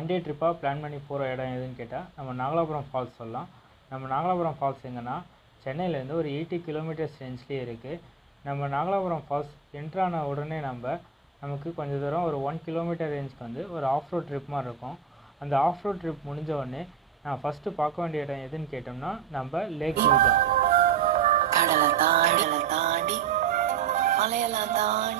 One day ட்ரிப்பாக plan பண்ணி போகிற இடம் எதுன்னு கேட்டால் நம்ம நாகலாபுரம் ஃபால்ஸ் சொல்லலாம். நம்ம நாகலாபுரம் ஃபால்ஸ் எங்கன்னா சென்னையிலேருந்து ஒரு 80 கிலோமீட்டர்ஸ் ரேஞ்ச்லேயே இருக்குது. நம்ம நாகலாபுரம் ஃபால்ஸ் என்ட்ரான உடனே நமக்கு கொஞ்சம் தூரம் ஒரு 1 கிலோமீட்டர் ரேஞ்சுக்கு வந்து ஒரு ஆஃப் ரோட் ட்ரிப் மாதிரி இருக்கும். அந்த ஆஃப் ரோட் ட்ரிப் முடிஞ்ச உடனே நான் ஃபஸ்ட்டு பார்க்க வேண்டிய இடம் எதுன்னு கேட்டோம்னா நம்ம லேக் வியூ தான். கடலை தாண்டி மலையெல்லாம் தாண்டி